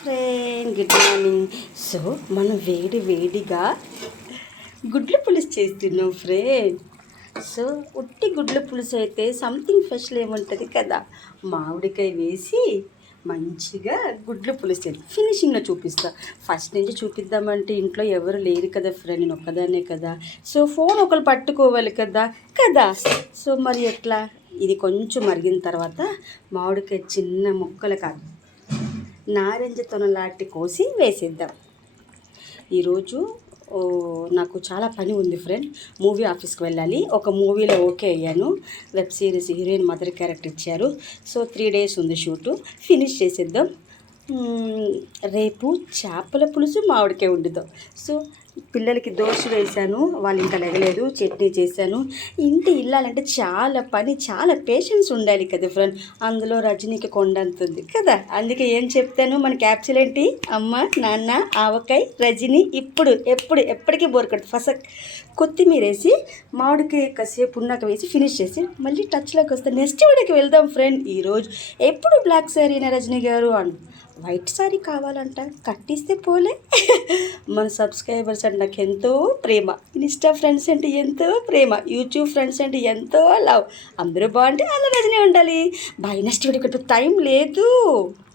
Friend good morning. So మనం వేడి వేడిగా గుడ్ల పులుసు చేస్తున్నాం ఫ్రెండ్. సో ఉట్టి గుడ్ల పులుసు అయితే సంథింగ్ స్పెషల్ ఏముంటుంది కదా, మామిడికాయ వేసి మంచిగా గుడ్ల పులుసు చేయాలి. ఫినిషింగ్లో చూపిస్తా. ఫస్ట్ నుంచి చూపిద్దామంటే ఇంట్లో ఎవరు లేరు కదా ఫ్రెండ్, నేను ఒక్కదాన్నే కదా. సో ఫోన్ ఒకరు పట్టుకోవాలి కదా కదా. సో మరి ఎట్లా, ఇది కొంచెం మరిగిన తర్వాత మామిడికాయ చిన్న ముక్కలు కాదు, నారింజ తొనలాంటి కోసి వేసేద్దాం. ఈరోజు నాకు చాలా పని ఉంది ఫ్రెండ్. మూవీ ఆఫీస్కి వెళ్ళాలి. ఒక మూవీలో ఓకే అయ్యాను. Web series heroine mother character ఇచ్చారు. సో 3 days ఉంది షూటు, ఫినిష్ చేసేద్దాం. రేపు చేపల పులుసు మామిడికాయ వండుదాం. సో పిల్లలకి దోశ వేశాను, వాళ్ళు ఇంకా లెగలేదు. చట్నీ చేశాను. ఇంటి ఇల్లాలంటే చాలా పని, చాలా పేషెన్స్ ఉండాలి కదా ఫ్రెండ్. అందులో రజనీకి కొండంతుంది కదా. అందుకే ఏం చెప్తాను, మన క్యాప్చర్ ఏంటి, అమ్మ నాన్న ఆవకాయ రజనీ. ఇప్పుడు ఎప్పటికీ బోర్ కడుతుంది. ఫస్ట్ కొత్తిమీర వేసి మామిడికాయ కాసేపు ఉన్నాక వేసి ఫినిష్ చేసి మళ్ళీ టచ్లోకి వస్తే నెక్స్ట్ వీడియోకి వెళ్దాం ఫ్రెండ్. ఈరోజు ఎప్పుడు బ్లాక్ శారీనా రజనీ గారు అని, వైట్ శారీ కావాలంట, కట్టిస్తే పోలే. మన సబ్స్క్రైబర్స్ అంటే నాకు ఎంతో ప్రేమ, ఇన్స్టా ఫ్రెండ్స్ అంటే ఎంతో ప్రేమ, యూట్యూబ్ ఫ్రెండ్స్ అంటే ఎంతో లవ్. అందరూ బాగుంటే అందరూ రజనీ ఉండాలి. బై నెక్స్ట్ వీడియోకి టైం లేదు.